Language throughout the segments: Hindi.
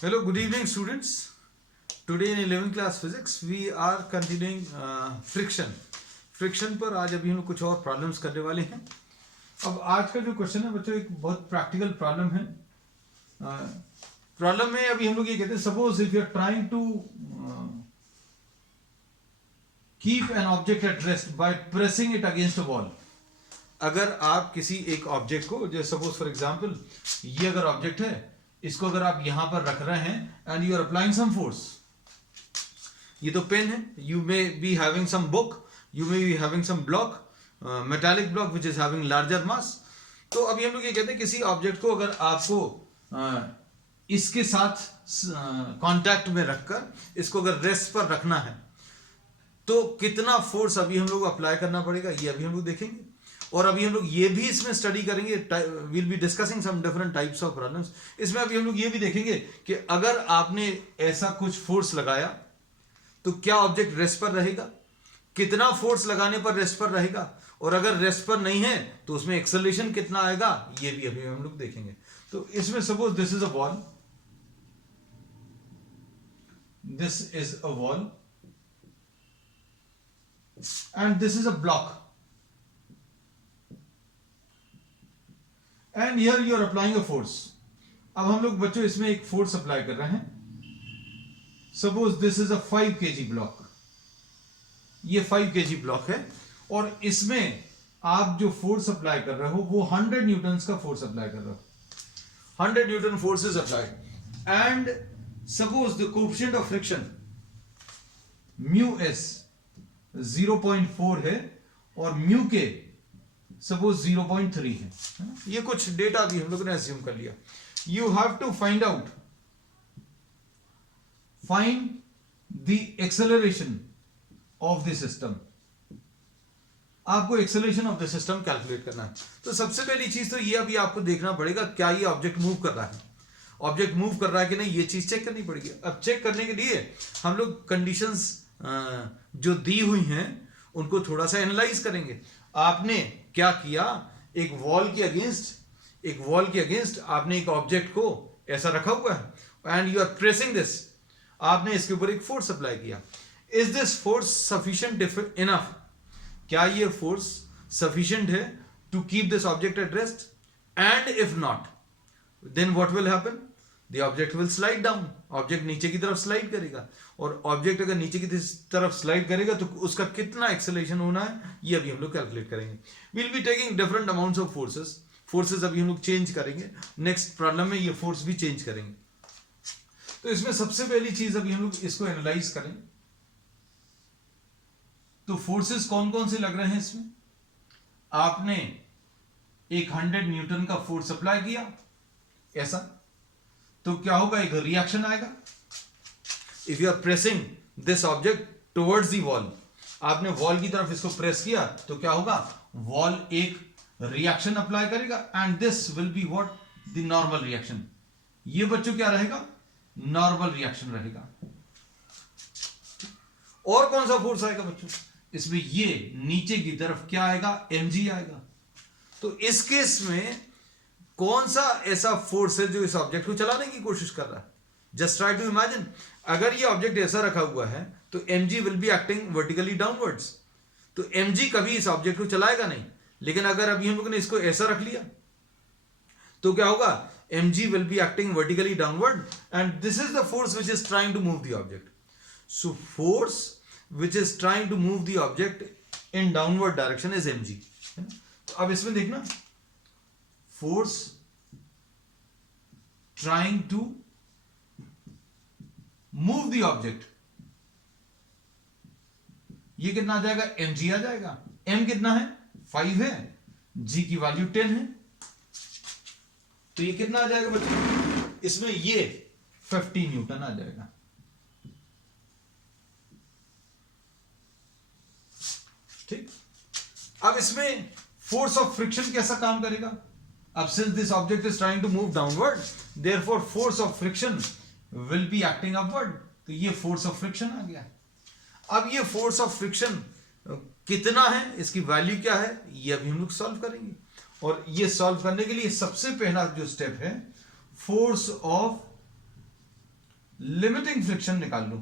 Hello, good evening, students. Today in 11th class physics we are continuing friction. Friction पर आज अभी हम लोग कुछ और प्रॉब्लम्स करने वाले हैं. अब आज का जो क्वेश्चन है बच्चों एक बहुत प्रैक्टिकल प्रॉब्लम है. प्रॉब्लम में अभी हम लोग ये कहते हैं suppose if you are trying to keep an object at rest by pressing it against a wall. अगर आप किसी एक ऑब्जेक्ट को, जैसे सपोज फॉर एग्जांपल ये अगर ऑब्जेक्ट है, इसको अगर आप यहां पर रख रहे हैं and you are applying some force. ये तो पेन है, you may be having some book, you may be having some block, metallic block which is having larger mass. तो अभी हम लोग ये कहते हैं किसी ऑब्जेक्ट को अगर आपको इसके साथ कांटेक्ट में रखकर इसको अगर रेस्ट पर रखना है तो कितना फोर्स अभी हम लोग अप्लाई करना पड़ेगा, ये अभी हम लोग देखेंगे. और अभी हम लोग ये भी इसमें स्टडी करेंगे, will be discussing some different types of problems. इसमें अभी हम लोग ये भी देखेंगे कि अगर आपने ऐसा कुछ फोर्स लगाया तो क्या ऑब्जेक्ट रेस्ट पर रहेगा, कितना फोर्स लगाने पर रेस्ट पर रहेगा, और अगर रेस्ट पर नहीं है तो उसमें एक्सेलरेशन कितना आएगा, ये भी अभी हम लोग देखेंगे. तो इसमें suppose this is a wall, this is a wall and this is a block. And here you are applying a force. अब हम लोग बच्चों इसमें एक फोर्स अप्लाई कर रहे हैं. Suppose this is a 5 kg block. ये 5 kg ब्लॉक है और इसमें आप जो फोर्स अप्लाई कर रहे हो वो 100 न्यूटन का फोर्स अप्लाई कर रहे हो. 100 Newton force is applied and suppose the coefficient of friction mu S 0.4 है और म्यू के सपोज 0.3 है. ये कुछ डेटा भी हम लोगों ने अज्यूम कर लिया. You have to find the acceleration of the system. आपको acceleration of the system calculate करना है. तो सबसे पहली चीज तो ये अभी आपको देखना पड़ेगा क्या ये ऑब्जेक्ट मूव कर रहा है. ऑब्जेक्ट मूव कर रहा है कि नहीं, ये चीज चेक करनी पड़ेगी. अब चेक करने के लिए हम लोग कंडीशंस जो दी हुई हैं उनको थोड़ा सा एनालाइज करेंगे. आपने क्या किया, एक वॉल के अगेंस्ट आपने एक ऑब्जेक्ट को ऐसा रखा हुआ है and you are pressing this. आपने इसके ऊपर एक फोर्स अप्लाई किया. Is this force sufficient enough? क्या ये फोर्स सफिशिएंट है to keep this object at rest? And if not then what will happen? The object will slide down. Object नीचे की तरफ स्लाइड करेगा और ऑब्जेक्ट अगर नीचे की तरफ स्लाइड करेगा तो उसका कितना एक्सेलरेशन होना है ये अभी हम लोग कैलकुलेट करेंगे. Will be taking different amounts of forces अभी हम लोग चेंज करेंगे. नेक्स्ट प्रॉब्लम में ये फोर्स भी चेंज करेंगे. तो इसमें सबसे पहली चीज अभी हम लोग इसको एनालाइज करें. तो फोर्सेस कौन कौन से लग रहे हैं इसमें. आपने एक 100 न्यूटन का फोर्स अप्लाई किया ऐसा, तो क्या होगा, एक रिएक्शन आएगा. If you are pressing this object towards the wall, आपने वॉल की तरफ इसको प्रेस किया तो क्या होगा, वॉल एक रिएक्शन अप्लाई करेगा and this will be what, the normal reaction. ये बच्चों क्या रहेगा, नॉर्मल रिएक्शन रहेगा. और कौन सा फोर्स आएगा बच्चों इसमें, ये नीचे की तरफ क्या आएगा, mg आएगा. तो इस केस में कौन सा ऐसा फोर्स है जो इस ऑब्जेक्ट को चलाने की कोशिश कर रहा है. जस्ट ट्राई टू इमेजिन, अगर ये ऑब्जेक्ट ऐसा रखा हुआ है तो mg will be acting vertically downwards. तो mg कभी इस ऑब्जेक्ट को चलाएगा नहीं. लेकिन अगर अभी हम लोगों ने इसको ऐसा रख लिया तो क्या होगा, mg will be acting vertically downward and this is the force which is trying to move the object. So force which is trying to move the object in downward direction is mg. तो अब इसमें देखना, force trying to move the object, ये कितना आ जाएगा, mg आ जाएगा. m कितना है, 5 है, g की वैल्यू 10 है. तो ये कितना आ जाएगा बच्चों, इसमें ये 50 न्यूटन आ जाएगा. ठीक. अब इसमें फोर्स ऑफ फ्रिक्शन कैसा काम करेगा. अब since this object is trying to move downward, therefore force of friction will be acting upward. तो ये फोर्स ऑफ फ्रिक्शन आ गया. अब ये फोर्स ऑफ फ्रिक्शन कितना है, इसकी वैल्यू क्या है, ये अभी हम लोग सॉल्व करेंगे. और ये सॉल्व करने के लिए सबसे पहला जो स्टेप है, फोर्स ऑफ लिमिटिंग फ्रिक्शन निकाल लो।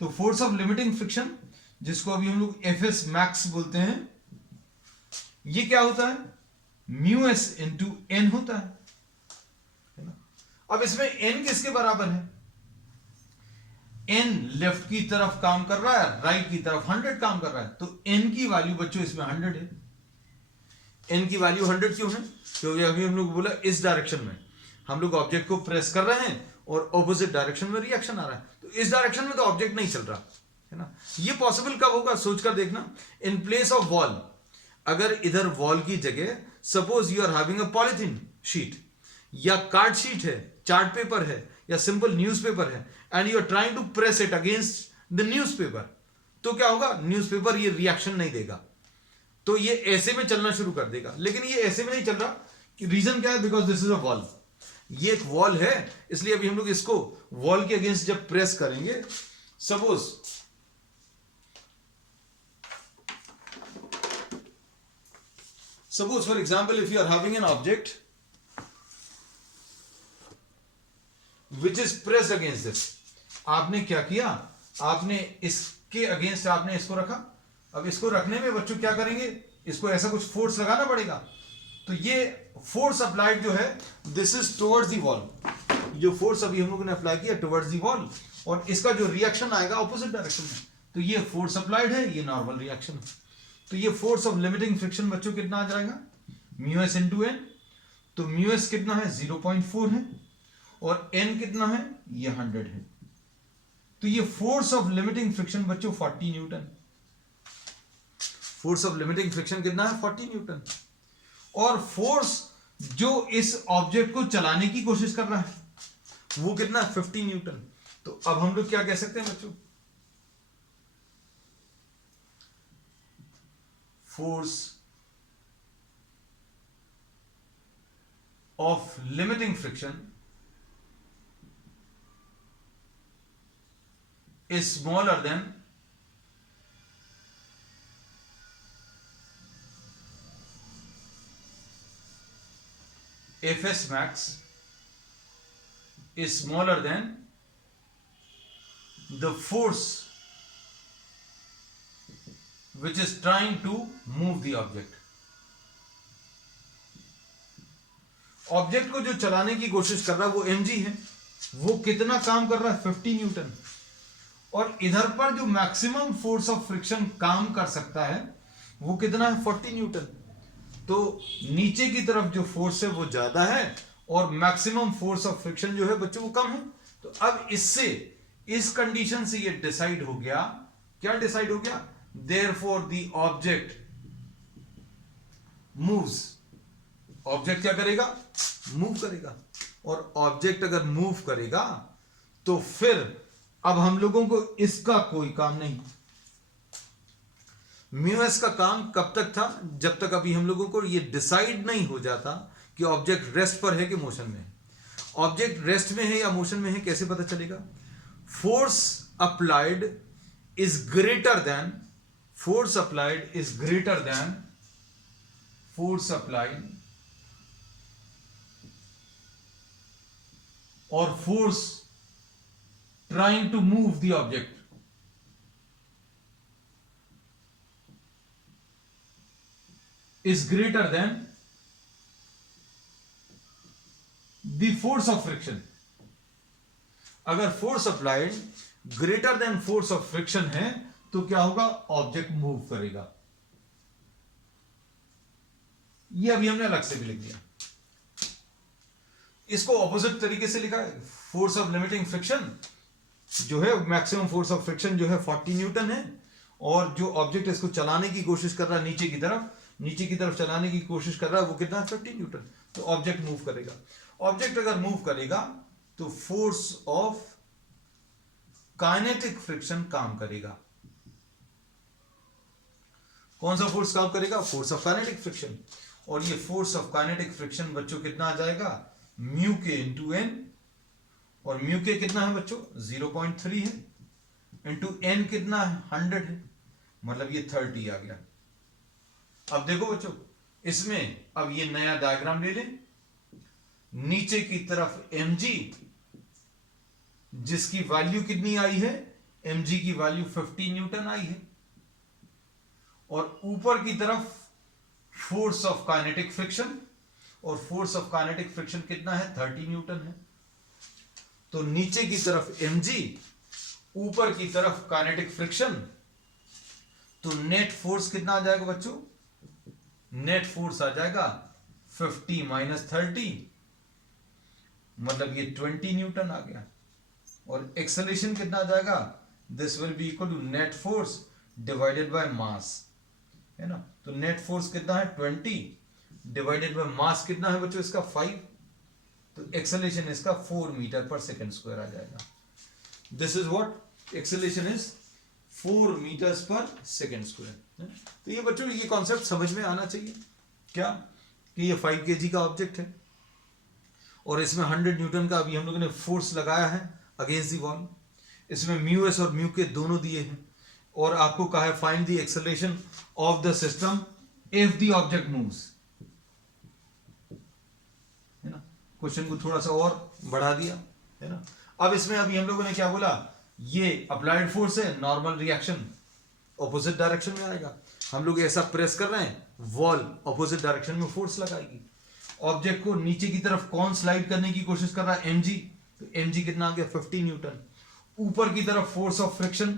तो फोर्स ऑफ लिमिटिंग फ्रिक्शन, जिसको अभी हम लोग एफएस मैक्स बोलते हैं, ये क्या होता है, म्यू एस इंटू एन होता है ना। अब इसमें एन किसके बराबर है, एन लेफ्ट की तरफ काम कर रहा है, राइट की तरफ 100 काम कर रहा है, तो एन की वैल्यू बच्चों इसमें 100 है। एन की वैल्यू 100 क्यों है, क्योंकि अभी हम लोग बोला इस डायरेक्शन में हम लोग ऑब्जेक्ट को प्रेस कर रहे हैं और ऑपोजिट डायरेक्शन में रिएक्शन आ रहा है, तो इस डायरेक्शन में तो ऑब्जेक्ट नहीं चल रहा है ना। ये पॉसिबल कब होगा, सोचकर देखना। इन प्लेस ऑफ वॉल, अगर इधर वॉल की जगह suppose you are having a polythene sheet या कार्ड शीट है, चार्ट पेपर है या सिंपल न्यूज़पेपर है, and you are trying to press it against the newspaper, तो क्या होगा, न्यूज़पेपर ये रिएक्शन नहीं देगा, तो ये ऐसे में चलना शुरू कर देगा। लेकिन ये ऐसे में नहीं चल रहा, कि रीजन क्या है, because this is a wall, ये एक वॉल है, इसलिए अभी हम लोग इसको वॉल के अगेंस्ट जब प्रेस करेंगे, suppose for example if you are having an object which is pressed against this, आपने क्या किया, आपने इसके अगेंस्ट आपने इसको रखा। अब इसको रखने में बच्चों क्या करेंगे, इसको ऐसा कुछ फोर्स लगाना पड़ेगा, तो ये फोर्स अप्लाइड जो है this is towards the wall, जो फोर्स अभी हम लोगों ने अप्लाई किया टुवर्ड्स दी वॉल, और इसका जो रिएक्शन आएगा ऑपोजिट डायरेक्शन में, तो ये फोर्स अप्लाइड है, ये नॉर्मल रिएक्शन है। तो ये फोर्स ऑफ लिमिटिंग फ्रिक्शन बच्चों कितना आ जाएगा, म्यू एस इंटू एन, तो म्यू एस कितना है 0.4 है और एन कितना है, ये 100 है, तो ये फोर्स ऑफ लिमिटिंग फ्रिक्शन बच्चों 40 Newton, force of limiting friction कितना है 40 न्यूटन। और फोर्स जो इस ऑब्जेक्ट को चलाने की कोशिश कर रहा है वो कितना है 50 न्यूटन। तो अब हम लोग क्या कह सकते हैं बच्चों, force of limiting friction is smaller than Fs max is smaller than the force which is trying to move the object. Object को जो चलाने की कोशिश कर रहा है वो mg है, वो कितना काम कर रहा है 50 न्यूटन, और इधर पर जो मैक्सिमम फोर्स ऑफ फ्रिक्शन काम कर सकता है वो कितना है 40 न्यूटन। तो नीचे की तरफ जो फोर्स है वो ज्यादा है और मैक्सिमम फोर्स ऑफ फ्रिक्शन जो है बच्चों वो कम है। तो अब इससे, इस कंडीशन से ये डिसाइड हो गया, क्या डिसाइड हो गया, therefore the object moves, object क्या करेगा, मूव करेगा, और ऑब्जेक्ट अगर मूव करेगा तो फिर अब हम लोगों को इसका कोई काम नहीं। म्यू एस का काम कब तक था, जब तक अभी हम लोगों को ये डिसाइड नहीं हो जाता कि ऑब्जेक्ट रेस्ट पर है कि मोशन में है। ऑब्जेक्ट रेस्ट में है या मोशन में है कैसे पता चलेगा, force applied is greater than, force applied is greater than force applied और force trying to move the object is greater than the force of friction। अगर force applied greater than force of friction है तो क्या होगा, ऑब्जेक्ट मूव करेगा। ये अभी हमने अलग से भी लिख दिया। इसको ऑपोजिट तरीके से लिखा है, फोर्स ऑफ लिमिटिंग फ्रिक्शन जो है, मैक्सिमम फोर्स ऑफ फ्रिक्शन जो है 40 न्यूटन है, और जो ऑब्जेक्ट इसको चलाने की कोशिश कर रहा है नीचे की तरफ चलाने की कोशिश कर रहा है वो कितना है 50 न्यूटन। तो ऑब्जेक्ट मूव करेगा, ऑब्जेक्ट अगर मूव करेगा तो फोर्स ऑफ काइनेटिक फ्रिक्शन काम करेगा। कौन सा फोर्स काम करेगा, फोर्स ऑफ काइनेटिक फ्रिक्शन। और ये फोर्स ऑफ काइनेटिक फ्रिक्शन बच्चों कितना आ जाएगा, म्यू के इंटू एन, और म्यू के कितना है बच्चों 0.3 है, इंटू एन कितना है 100 है, मतलब ये 30 आ गया। अब देखो बच्चों, इसमें अब ये नया डायग्राम ले लें, नीचे की तरफ mg, जिसकी वैल्यू कितनी आई है, mg की वैल्यू 50 न्यूटन आई है, और ऊपर की तरफ फोर्स ऑफ काइनेटिक फ्रिक्शन, और फोर्स ऑफ काइनेटिक फ्रिक्शन कितना है, 30 न्यूटन है। तो नीचे की तरफ mg, ऊपर की तरफ काइनेटिक फ्रिक्शन, तो नेट फोर्स कितना आ जाएगा बच्चों, नेट फोर्स आ जाएगा 50 माइनस 30, मतलब ये 20 न्यूटन आ गया। और एक्सेलरेशन कितना आ जाएगा, this will be equal to net force divided by mass, है ना। तो नेट फोर्स कितना है 20 डिवाइडेड बाय मास कितना है बच्चों इसका 5, तो एक्सेलरेशन इसका 4 मीटर पर सेकेंड स्क्वायर आ जाएगा। This is what acceleration is 4 metres per second square. तो ये बच्चों ये कॉन्सेप्ट समझ में आना चाहिए क्या, कि ये 5 kg का ऑब्जेक्ट है और इसमें 100 न्यूटन का अभी हम लोगों ने फोर्स लगाया है अगेंस्ट दी वॉल। इसमें म्यू एस और म्यू के दोनों दिए हैं, और आपको कहा है find the acceleration of the system if the object moves, है ना। क्वेश्चन को थोड़ा सा और बढ़ा दिया, है ना। अब इसमें अभी हम लोगों ने क्या बोला, ये अप्लाइड फोर्स है, नॉर्मल रिएक्शन ऑपोजिट डायरेक्शन में आएगा। हम लोग ऐसा प्रेस कर रहे हैं, वॉल ऑपोजिट डायरेक्शन में फोर्स लगाएगी। ऑब्जेक्ट को नीचे की तरफ कौन स्लाइड करने की कोशिश कर रहा है, mg, तो mg कितना आ गया 50 न्यूटन। ऊपर की तरफ फोर्स ऑफ फ्रिक्शन,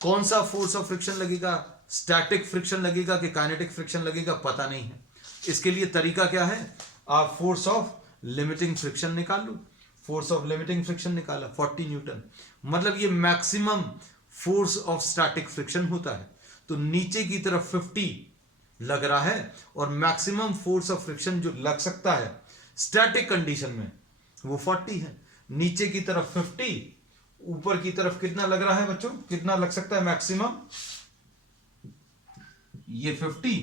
कौन सा फोर्स ऑफ फ्रिक्शन लगेगा, स्टैटिक फ्रिक्शन लगेगा कि काइनेटिक फ्रिक्शन लगेगा, पता नहीं है। इसके लिए तरीका क्या है, आप फोर्स ऑफ लिमिटिंग फ्रिक्शन निकाल लो। फोर्स ऑफ लिमिटिंग फ्रिक्शन निकाला 40 न्यूटन, मतलब ये maximum force of static friction होता है। तो नीचे की तरफ 50 लग रहा है, और मैक्सिमम फोर्स ऑफ फ्रिक्शन जो लग सकता है स्टैटिक कंडीशन में वो 40 है। नीचे की तरफ 50, ऊपर की तरफ कितना लग रहा है बच्चों, कितना लग सकता है मैक्सिमम, ये 50,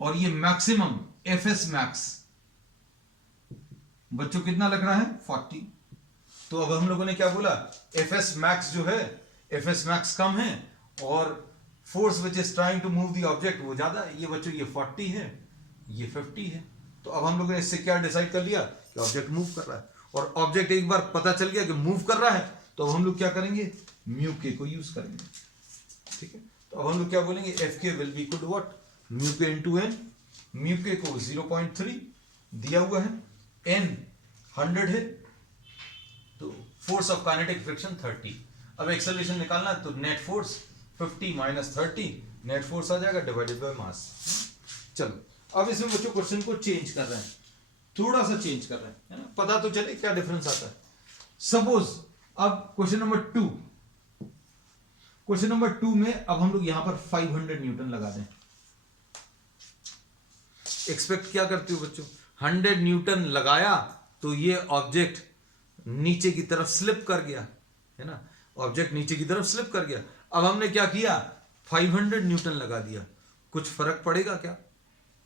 और ये मैक्सिमम एफएस मैक्स बच्चों कितना लग रहा है 40। तो अब हम लोगों ने क्या बोला, एफएस मैक्स जो है, एफएस मैक्स कम है और force which is trying to move the object वो ज्यादा है। ये बच्चों ये 40 है, ये 50 है। तो अब हम लोगों ने इससे क्या डिसाइड कर लिया कि ऑब्जेक्ट मूव कर रहा है, और ऑब्जेक्ट एक बार पता चल गया कि मूव कर रहा है, तो अब हम लोग क्या करेंगे, म्यू के को यूज करेंगे, ठीक है। तो अब हम लोग क्या बोलेंगे, F K will be equal to what, mu K into N. Mu K को 0.3 दिया हुआ है, एन 100 है, तो फोर्स ऑफ काइनेटिक फ्रिक्शन 30। अब एक्सेलरेशन निकालना है, तो net force 50 minus 30 net force आ जाएगा डिवाइडेड बाय मास। चलो अब इसमें बच्चों क्वेश्चन को चेंज कर रहे हैं, थोड़ा सा चेंज कर रहे हैं, है ना, पता तो चले क्या डिफरेंस आता है। सपोज अब क्वेश्चन नंबर 2, क्वेश्चन नंबर 2 में अब हम लोग यहां पर 500 न्यूटन लगा दें। एक्सपेक्ट क्या करते हो बच्चों, 100 न्यूटन लगाया तो ये ऑब्जेक्ट नीचे की तरफ स्लिप कर गया, है ना, ऑब्जेक्ट नीचे की तरफ स्लिप कर गया। अब हमने क्या किया, 500 न्यूटन लगा दिया, कुछ फर्क पड़ेगा क्या,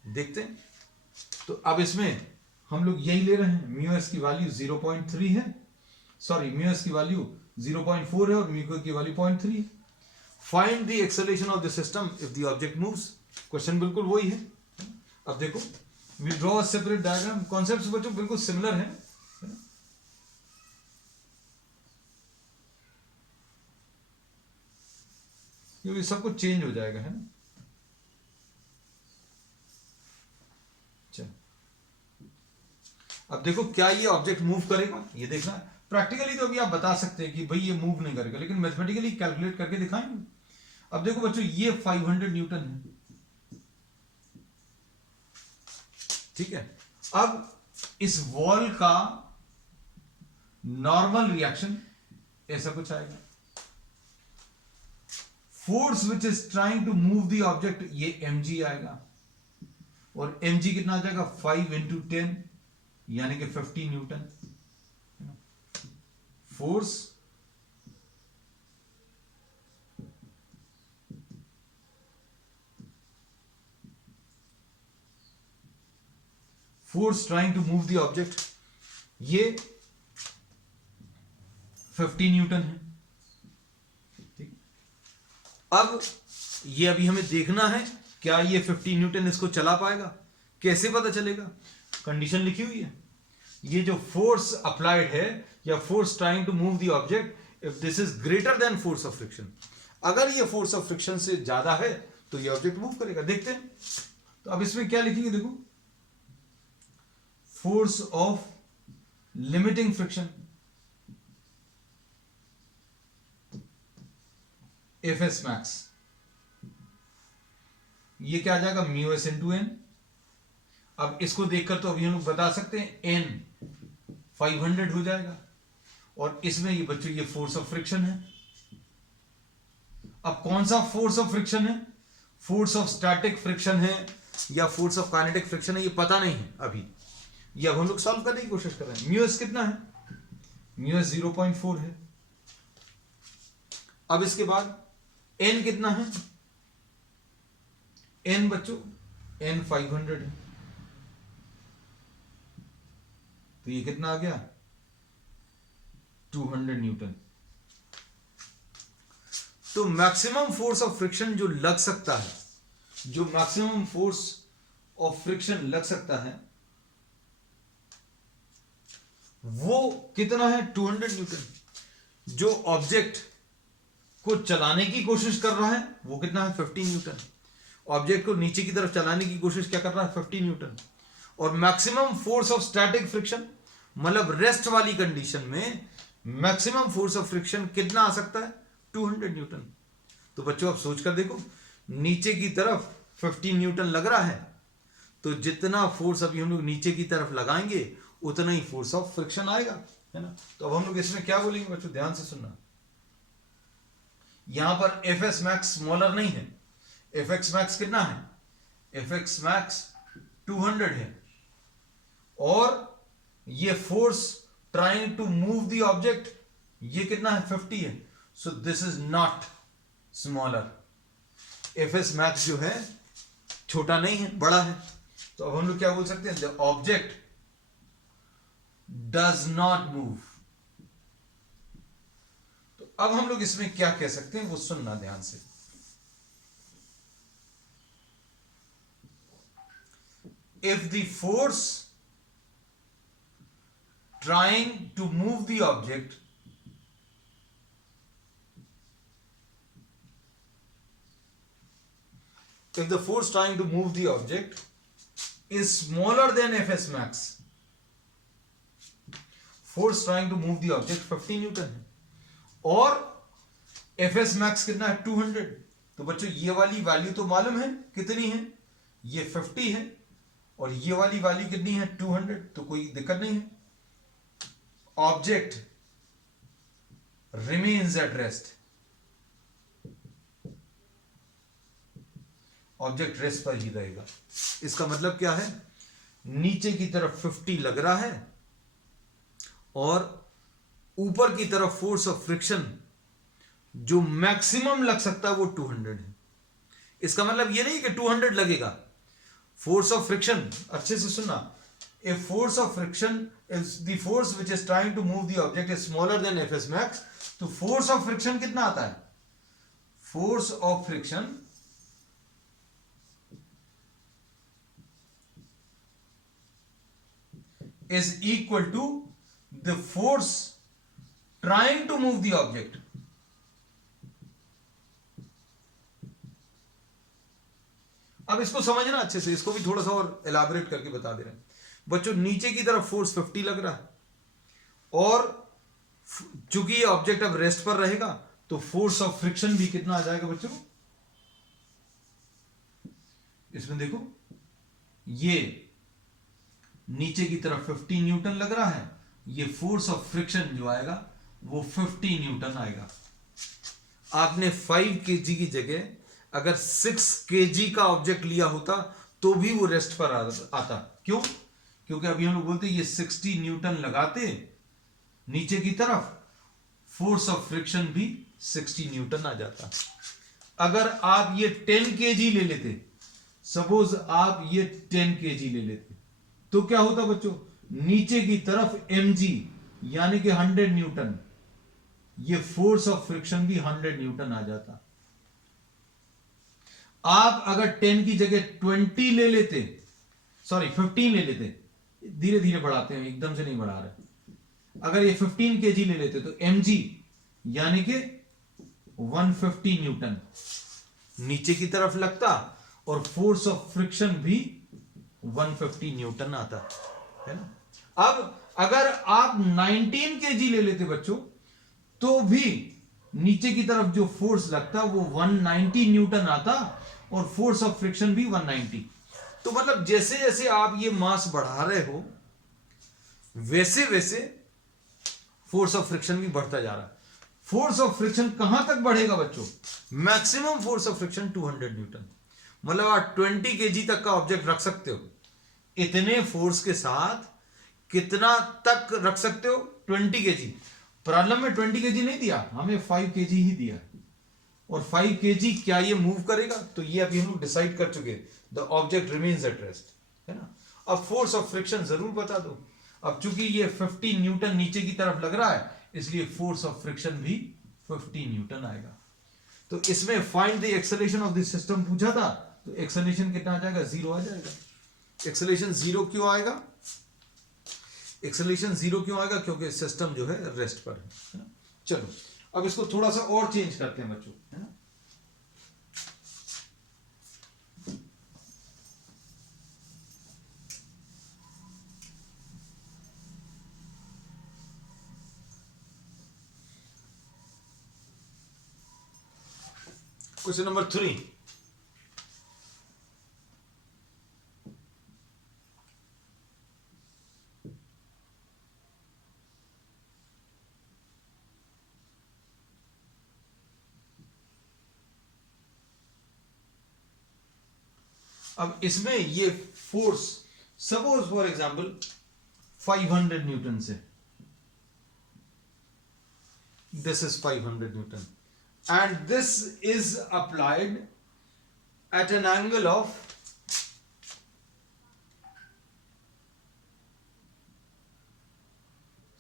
देखते हैं। तो अब इसमें हम लोग यही ले रहे हैं, म्यू एस की वैल्यू 0.3 है, सॉरी म्यू एस की वैल्यू 0.4 है और म्यू की वैल्यू 0.3 है। Find the acceleration of the system if the object moves. Question बिल्कुल वही है। अब देखो we draw a separate diagram, concepts बच्चों बिल्कुल सिमिलर है, क्योंकि सब कुछ चेंज हो जाएगा, है ना। चलो अब देखो क्या ये ऑब्जेक्ट मूव करेगा, ये देखना है। प्रैक्टिकली तो अभी आप बता सकते हैं कि भाई ये मूव नहीं करेगा, लेकिन मैथमेटिकली कैलकुलेट करके दिखाएंगे। अब देखो बच्चों ये 500 न्यूटन है, ठीक है। अब इस वॉल का नॉर्मल रिएक्शन ऐसा कुछ आएगा, force which is trying to move the object ये mg आएगा, और mg कितना आ जाएगा 5 इंटू 10 यानी कि 50 newton. Force force trying to move the object ये 50 न्यूटन है, ठीक। अब ये अभी हमें देखना है क्या ये 50 न्यूटन इसको चला पाएगा, कैसे पता चलेगा, कंडीशन लिखी हुई है ये जो फोर्स अप्लाइड है या force trying to move the object, if this is greater than force of friction, अगर ये फोर्स ऑफ फ्रिक्शन से ज्यादा है तो ये ऑब्जेक्ट मूव करेगा। देखते हैं, तो अब इसमें क्या लिखेंगे, देखो, force of limiting friction F s max, ये क्या आ जाएगा, म्यू एस इंटू एन। अब इसको देखकर तो अभी हम लोग बता सकते हैं एन 500 हो जाएगा, और इसमें ये बच्चों ये फोर्स ऑफ फ्रिक्शन है। अब कौन सा फोर्स ऑफ फ्रिक्शन है, फोर्स ऑफ स्टैटिक फ्रिक्शन है या फोर्स ऑफ काइनेटिक फ्रिक्शन है, ये पता नहीं है अभी, ये अब हम लोग सॉल्व करने की कोशिश कर रहे हैं। म्यू एस कितना है, म्यू एस 0.4 है। अब इसके बाद एन कितना है, एन बच्चों एन 500 है, तो ये कितना आ गया, 200 न्यूटन। तो मैक्सिमम फोर्स ऑफ फ्रिक्शन जो लग सकता है, जो मैक्सिमम फोर्स ऑफ फ्रिक्शन लग सकता है वो कितना है, 200 न्यूटन। जो ऑब्जेक्ट को चलाने की कोशिश कर रहा है वो कितना है, 50 न्यूटन। ऑब्जेक्ट को नीचे की तरफ चलाने की कोशिश क्या कर रहा है, 50 न्यूटन। और maximum force of static friction, मतलब रेस्ट वाली कंडीशन में मैक्सिमम फोर्स ऑफ फ्रिक्शन कितना आ सकता है, 200 न्यूटन। तो बच्चों आप सोच कर देखो, नीचे की तरफ 50 न्यूटन लग रहा है, तो जितना फोर्स अभी हम लोग नीचे की तरफ लगाएंगे उतना ही फोर्स ऑफ फ्रिक्शन आएगा, है ना। तो अब हम लोग इसमें क्या बोलेंगे बच्चों, ध्यान से सुनना। यहां पर एफ एस मैक्स स्मॉलर नहीं है, एफ एक्स मैक्स कितना है, एफ एक्स मैक्स 200 है, और ये force trying to move the object ये कितना है, 50 है। So this is not smaller. F s max जो है छोटा नहीं है, बड़ा है। तो अब हम लोग क्या बोल सकते हैं, the object does not move. तो अब हम लोग इसमें क्या कह सकते हैं वो सुनना ध्यान से। If the force trying to move the object is smaller than Fs max, force trying to move the object 50 Newton है और Fs max कितना है, 200। तो बच्चों ये वाली वैल्यू तो मालूम है कितनी है, ये 50 है, और ये वाली वैल्यू कितनी है, 200। तो कोई दिक्कत नहीं है, object remains at rest, object rest पर ही रहेगा। इसका मतलब क्या है, नीचे की तरफ 50 लग रहा है और ऊपर की तरफ फोर्स ऑफ फ्रिक्शन जो मैक्सिमम लग सकता है वो 200 है। इसका मतलब ये नहीं कि 200 लगेगा, फोर्स ऑफ फ्रिक्शन, अच्छे से सुनना, if force of friction is the force which is trying to move the object is smaller than Fs max, तो force of friction कितना आता है, force of friction is equal to the force trying to move the object। अब इसको समझना अच्छे से, इसको भी थोड़ा सा और एलाबोरेट करके बता दे रहे हैं बच्चों। नीचे की तरफ फोर्स 50 लग रहा है और चूंकि ये ऑब्जेक्ट अब रेस्ट पर रहेगा तो फोर्स ऑफ फ्रिक्शन भी कितना आ जाएगा बच्चों, इसमें देखो ये नीचे की तरफ 50 न्यूटन लग रहा है, ये फोर्स ऑफ फ्रिक्शन जो आएगा वो 50 न्यूटन आएगा। आपने 5 kg की जगह अगर 6 kg का ऑब्जेक्ट लिया होता तो भी वो रेस्ट पर आता। क्यों, क्योंकि अभी हम लोग बोलते हैं ये 60 न्यूटन लगाते नीचे की तरफ, फोर्स ऑफ फ्रिक्शन भी 60 न्यूटन आ जाता। अगर आप ये 10 kg ले लेते, सपोज आप ये 10 kg ले लेते, तो क्या होता बच्चों, नीचे की तरफ mg यानी कि 100 न्यूटन, ये फोर्स ऑफ फ्रिक्शन भी 100 न्यूटन आ जाता। आप अगर 10 की जगह 20 ले लेते, सॉरी 15 ले लेते, धीरे धीरे बढ़ाते हैं, एकदम से नहीं बढ़ा रहे। अगर ये 15 kg ले लेते तो mg यानी कि 150 न्यूटन नीचे की तरफ लगता और फोर्स ऑफ फ्रिक्शन भी 150 न्यूटन आता है ना। अब अगर आप 19 kg ले लेते बच्चों तो भी नीचे की तरफ जो फोर्स लगता वो 190 न्यूटन आता और फोर्स ऑफ फ्रिक्शन भी 190। तो मतलब जैसे जैसे आप ये मास बढ़ा रहे हो वैसे वैसे फोर्स ऑफ फ्रिक्शन भी बढ़ता जा रहा है। फोर्स ऑफ फ्रिक्शन कहां तक बढ़ेगा बच्चों? Maximum force of friction 200 Newton. मतलब आप 20 kg तक का ऑब्जेक्ट रख सकते हो। इतने फोर्स के साथ कितना तक रख सकते हो? 20 kg। प्रॉब्लम में 20 kg नहीं दिया, हमें 5 kg ही दिया। और 5 kg क्या ये मूव करेगा? तो ये अभी हम लोग डिसाइड कर चुके, the object remains at rest, है ना। अब फोर्स ऑफ फ्रिक्शन जरूर बता दो। अब चूंकि ये 50 न्यूटन नीचे की तरफ लग रहा है इसलिए फोर्स ऑफ फ्रिक्शन भी 50 न्यूटन आएगा। तो इसमें find the acceleration of the system पूछा था, तो एक्सेलरेशन कितना आ जाएगा? 0 आ जाएगा। एक्सेलरेशन 0 क्यों आएगा? एक्सेलरेशन 0 क्यों आएगा? क्योंकि सिस्टम जो है रेस्ट पर है ना। चलो अब इसको थोड़ा सा और चेंज करते हैं बच्चों, है ना। Question number 3। अब इसमें ये force suppose for example 500 newton से, this is 500 newton and this is applied at an angle of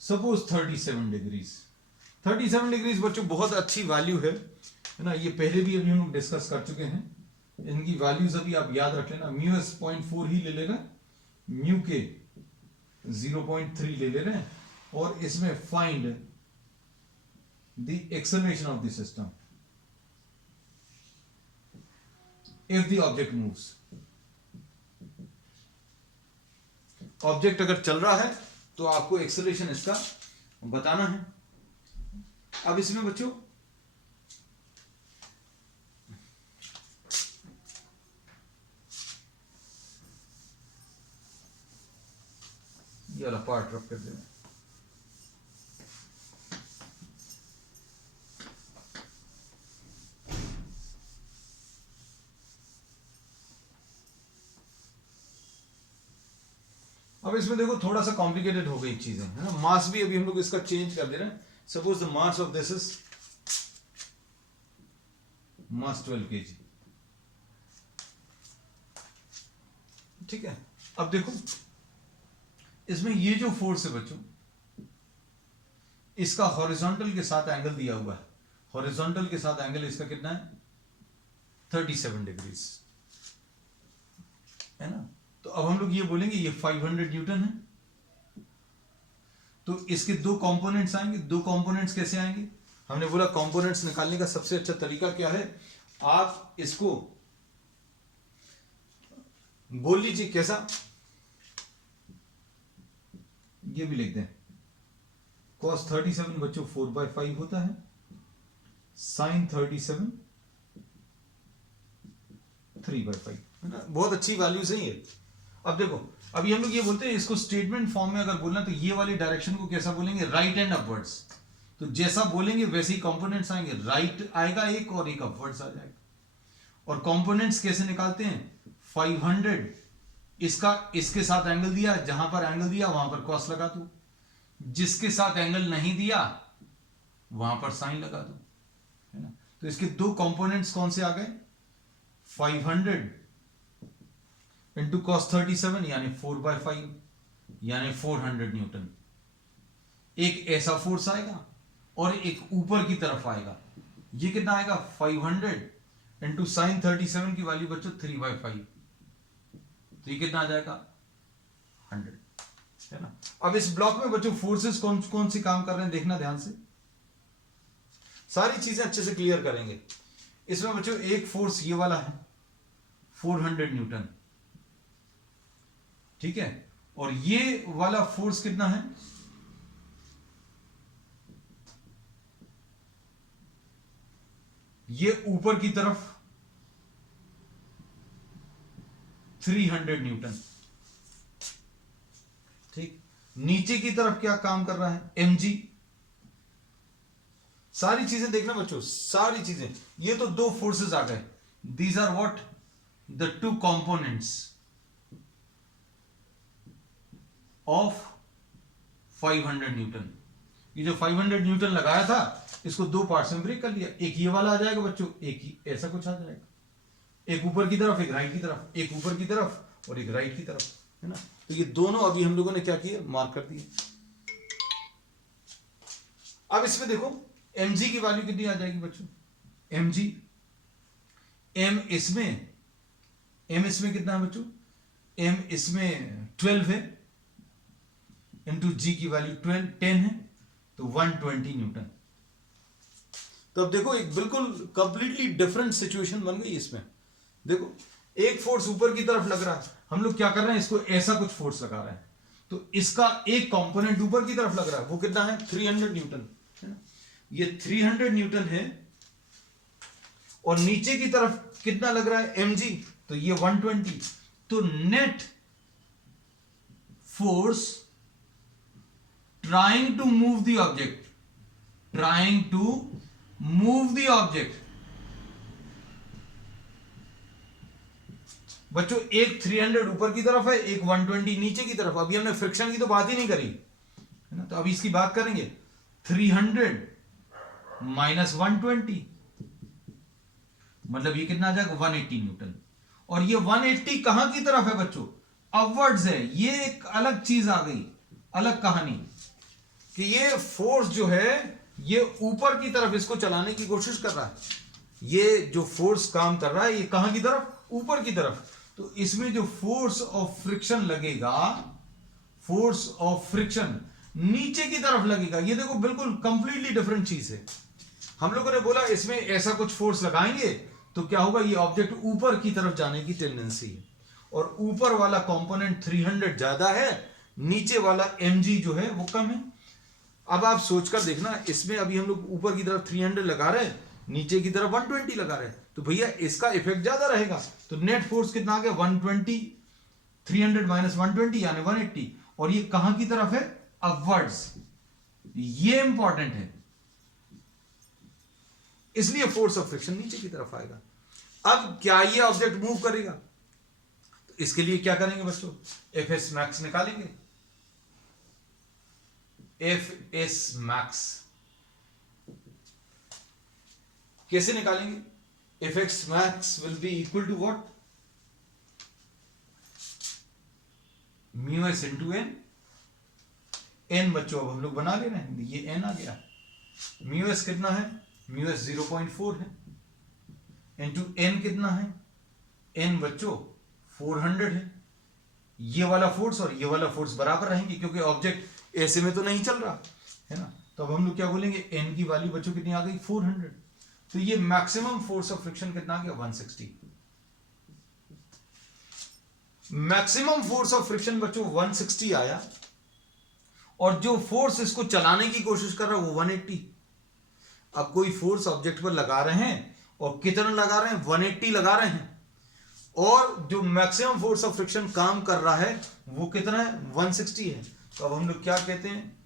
suppose 37 degrees. 37 degrees बच्चों बहुत अच्छी वैल्यू है ना। ये पहले भी अभी हम लोग डिस्कस कर चुके हैं। इनकी वैल्यूज अभी आप याद रख लेना। म्यू एस 0.4 ही ले लेना, म्यू के 0.3 ले लेना, और इसमें find the acceleration of the system if the object moves. Object अगर चल रहा है तो आपको एक्सेलरेशन इसका बताना है। अब इसमें बच्चों ये वाला पार्ट रख कर देना। अब इसमें देखो थोड़ा सा कॉम्प्लिकेटेड हो गई चीजें, है ना। मास भी अभी हम लोग इसका चेंज कर दे रहे हैं। Suppose the mass of this is mass 12 kg, ठीक है। अब देखो इसमें ये जो फोर्स है बच्चों, इसका हॉरिजॉन्टल के साथ एंगल दिया हुआ है। हॉरिजॉन्टल के साथ एंगल इसका कितना है? 37 डिग्रीज, है ना। तो अब हम लोग ये बोलेंगे ये 500 न्यूटन है। तो इसके दो कंपोनेंट्स आएंगे। दो कंपोनेंट्स कैसे आएंगे? हमने बोला कंपोनेंट्स निकालने का सबसे अच्छा तरीका क्या है? आप इसको बोल लीजिए कैसा, ये भी लिख दें। cos 37 बच्चों 4/5 होता है, sin 37 3/5, है ना। बहुत अच्छी वैल्यू सही है। अब देखो अभी हम लोग ये बोलते हैं इसको स्टेटमेंट फॉर्म में अगर बोलना तो ये वाली डायरेक्शन को कैसा बोलेंगे? Right and upwards. तो जैसा बोलेंगे वैसे ही कंपोनेंट्स आएंगे। राइट आएगा एक और एक अपवर्ड्स आ जाएगा। और कंपोनेंट्स कैसे निकालते हैं? 500 इसका इसके साथ एंगल दिया, जहां पर एंगल दिया वहां पर कॉस लगा दो, जिसके साथ एंगल नहीं दिया वहां पर साइन लगा दो, है ना। तो इसके दो कंपोनेंट्स कौन से आ गए? 500 इंटू कॉस 37 यानी 4/5 यानी 400 न्यूटन। एक ऐसा फोर्स आएगा और एक ऊपर की तरफ आएगा। ये कितना आएगा? 500 इंटू साइन 37 की वैल्यू बच्चों 3/5, तो ये कितना आ जाएगा? 100। है ना। अब इस ब्लॉक में बच्चों फोर्सेस कौन कौन सी काम कर रहे हैं देखना ध्यान से, सारी चीजें अच्छे से क्लियर करेंगे। इसमें बच्चों एक फोर्स ये वाला है 400 न्यूटन, ठीक है, और ये वाला फोर्स कितना है, ये ऊपर की तरफ 300 न्यूटन, ठीक। नीचे की तरफ क्या काम कर रहा है, mg। सारी चीजें देखना बच्चों, सारी चीजें, ये तो दो फोर्सेस आ गए, these are what, the two components of 500 newton. ये जो 500 न्यूटन लगाया था इसको दो पार्ट्स में ब्रेक कर लिया, एक ये वाला आ जाएगा बच्चों, एक ही ऐसा कुछ आ जाएगा, एक ऊपर की तरफ एक राइट की तरफ, एक ऊपर की तरफ और एक राइट की तरफ, है ना। तो ये दोनों अभी हम लोगों ने क्या किया, मार्क कर दिए। अब इसमें देखो mg की वैल्यू कितनी आ जाएगी बच्चों, mg, m इसमें कितना है बच्चों, m इसमें 12 है, इंटू g की वैल्यू 10 है, तो 120 न्यूटन। तो अब देखो एक बिल्कुल कंप्लीटली डिफरेंट सिचुएशन बन गई इसमें। देखो एक फोर्स ऊपर की तरफ लग रहा है, हम लोग क्या कर रहे हैं, इसको ऐसा कुछ फोर्स लगा रहे हैं, तो इसका एक कंपोनेंट ऊपर की तरफ लग रहा है, वो कितना है 300 न्यूटन, है ना। ये 300 न्यूटन है, और नीचे की तरफ कितना लग रहा है mg, तो ये 120। तो net force trying to move the object, trying to move the object, बच्चों एक 300 ऊपर की तरफ है, एक 120 नीचे की तरफ। अभी हमने फ्रिक्शन की तो बात ही नहीं करी, है ना, तो अभी इसकी बात करेंगे। 300 माइनस 120 मतलब ये कितना आ जाएगा 180 न्यूटन, और ये 180 कहां की तरफ है बच्चों, अपवर्ड्स है। ये एक अलग चीज आ गई, अलग कहानी, कि ये फोर्स जो है ये ऊपर की तरफ इसको चलाने की कोशिश कर रहा है। ये जो फोर्स काम कर रहा है ये कहां की तरफ, ऊपर की तरफ। तो इसमें जो फोर्स ऑफ फ्रिक्शन लगेगा, फोर्स ऑफ फ्रिक्शन नीचे की तरफ लगेगा। ये देखो बिल्कुल कंप्लीटली डिफरेंट चीज है। हम लोगों ने बोला इसमें ऐसा कुछ फोर्स लगाएंगे तो क्या होगा, ये ऑब्जेक्ट ऊपर की तरफ जाने की टेंडेंसी है, और ऊपर वाला कंपोनेंट 300 ज्यादा है, नीचे वाला mg जो है वो कम है। अब आप सोचकर देखना, इसमें अभी हम लोग ऊपर की तरफ 300 लगा रहे हैं, नीचे की तरफ 120 लगा रहे हैं, तो भैया इसका इफेक्ट ज्यादा रहेगा। तो नेट फोर्स कितना आ गया 120, 300 माइनस 120 यानी 180, और ये कहां की तरफ है, अपवर्ड्स। ये इंपॉर्टेंट है, इसलिए फोर्स ऑफ फ्रिक्शन नीचे की तरफ आएगा। अब क्या ये ऑब्जेक्ट मूव करेगा, तो इसके लिए क्या करेंगे बच्चों, एफएस मैक्स निकालेंगे। एफएस मैक्स कैसे निकालेंगे, FS max will be equal to what, mu s into N. N बच्चों अब हम लोग बना ले रहे हैं, ये एन आ गया। म्यू एस कितना है, म्यू एस 0.4 है, इंटू एन कितना है, एन बच्चों 400 है। ये वाला फोर्स और ये वाला फोर्स बराबर रहेंगे क्योंकि ऑब्जेक्ट ऐसे में तो नहीं चल रहा है ना। तो अब हम लोग क्या बोलेंगे, एन की वैल्यू बच्चों कितनी आ गई 400। तो ये मैक्सिमम फोर्स ऑफ फ्रिक्शन कितना आ गया 160। मैक्सिमम फोर्स ऑफ फ्रिक्शन बच्चों 160 आया, और जो फोर्स इसको चलाने की कोशिश कर रहा है वो 180। अब कोई फोर्स ऑब्जेक्ट पर लगा रहे हैं, और कितना लगा रहे हैं 180 लगा रहे हैं, और जो मैक्सिमम फोर्स ऑफ फ्रिक्शन काम कर रहा है वो कितना है 160 है। तो अब हम लोग क्या कहते हैं,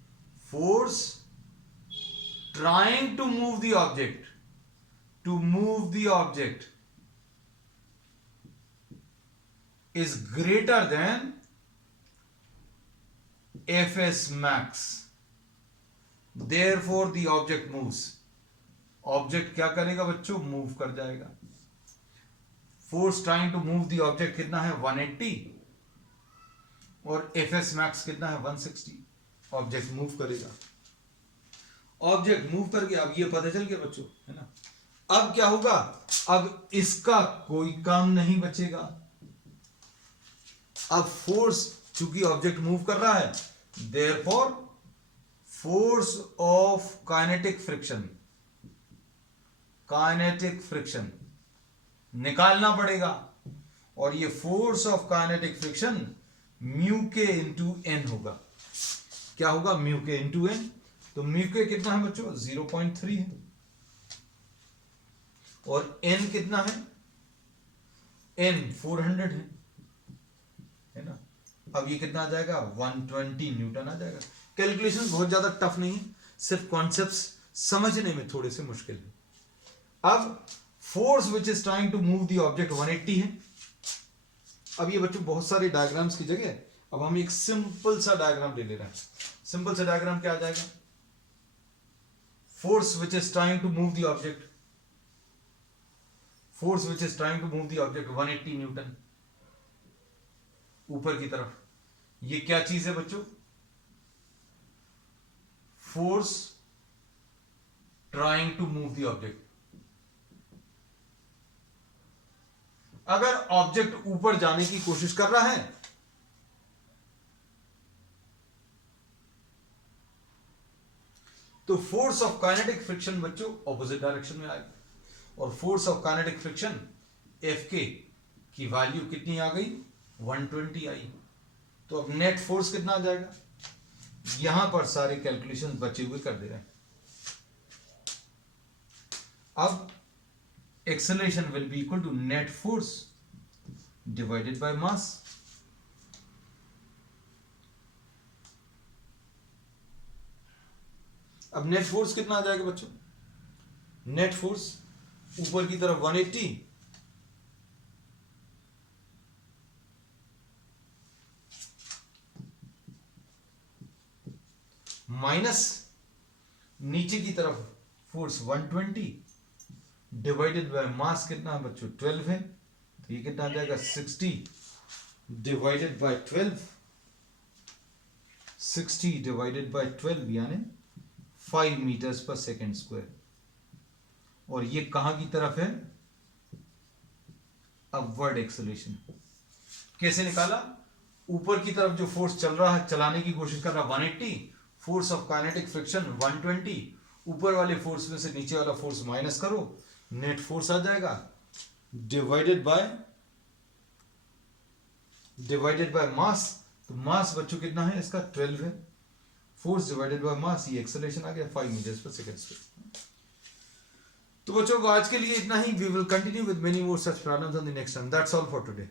force trying to move the object, to move the object is greater than Fs max, therefore the object moves। Object क्या करेगा बच्चों, मूव कर जाएगा। Force trying to move the object कितना है 180, और Fs max कितना है 160। ऑब्जेक्ट मूव करेगा, ऑब्जेक्ट मूव कर गया। अब ये पता चल गया बच्चों, है ना। अब क्या होगा, अब इसका कोई काम नहीं बचेगा। अब फोर्स चूंकि ऑब्जेक्ट मूव कर रहा है therefore force of kinetic friction निकालना पड़ेगा, और ये force of kinetic friction mu के इंटू एन होगा। क्या होगा? म्यू के इंटू एन। तो म्यू के कितना है बच्चों? 0.3 है, और एन कितना है? एन 400 है ना। अब ये कितना आ जाएगा? 120 न्यूटन आ जाएगा। कैलकुलेशन बहुत ज्यादा टफ नहीं है, सिर्फ कॉन्सेप्ट्स समझने में थोड़े से मुश्किल है। अब force which is trying to move the object 180 है। अब ये बच्चों बहुत सारे डायग्राम्स की जगह अब हम एक सिंपल सा डायग्राम ले रहे हैं। सिंपल सा डायग्राम क्या आ जाएगा? Force which is trying to move the object, force which is trying to move the object 180 newton ऊपर की तरफ। ये क्या चीज है बच्चों? Force trying to move the object. अगर ऑब्जेक्ट ऊपर जाने की कोशिश कर रहा है तो फोर्स ऑफ काइनेटिक फ्रिक्शन बच्चों ऑपोजिट डायरेक्शन में आएगा, और force of kinetic friction F k की वैल्यू कितनी आ गई? 120 आई। तो अब नेट फोर्स कितना आ जाएगा? यहां पर सारे कैलकुलेशन बचे हुए कर दे रहे हैं। अब acceleration will be equal to net force divided by mass. अब नेट फोर्स कितना आ जाएगा बच्चों? नेट फोर्स ऊपर की तरफ 180 माइनस नीचे की तरफ फोर्स 120 डिवाइडेड बाय मास कितना है बच्चों? 12 है। तो ये कितना आ जाएगा? 60 डिवाइडेड बाय 12, 60 डिवाइडेड बाय 12 यानी 5 मीटर्स पर सेकेंड स्क्वायर। और ये कहां की तरफ है? Upward acceleration. कैसे निकाला? ऊपर की तरफ जो फोर्स चल रहा है, चलाने की कोशिश कर रहा है 180, फोर्स ऑफ काइनेटिक फ्रिक्शन 120, ऊपर वाले फोर्स में से नीचे वाला फोर्स माइनस करो, नेट फोर्स आ जाएगा डिवाइडेड बाय मास। तो मास बच्चों कितना है इसका? 12 है। फोर्स डिवाइडेड बाय मास, ये एक्सेलरेशन आ गया 5 मीटर्स पर सेकंड स्क्वायर। तो बच्चों आज के लिए इतना ही। We will continue with many more such problems on the next time. That's all for today.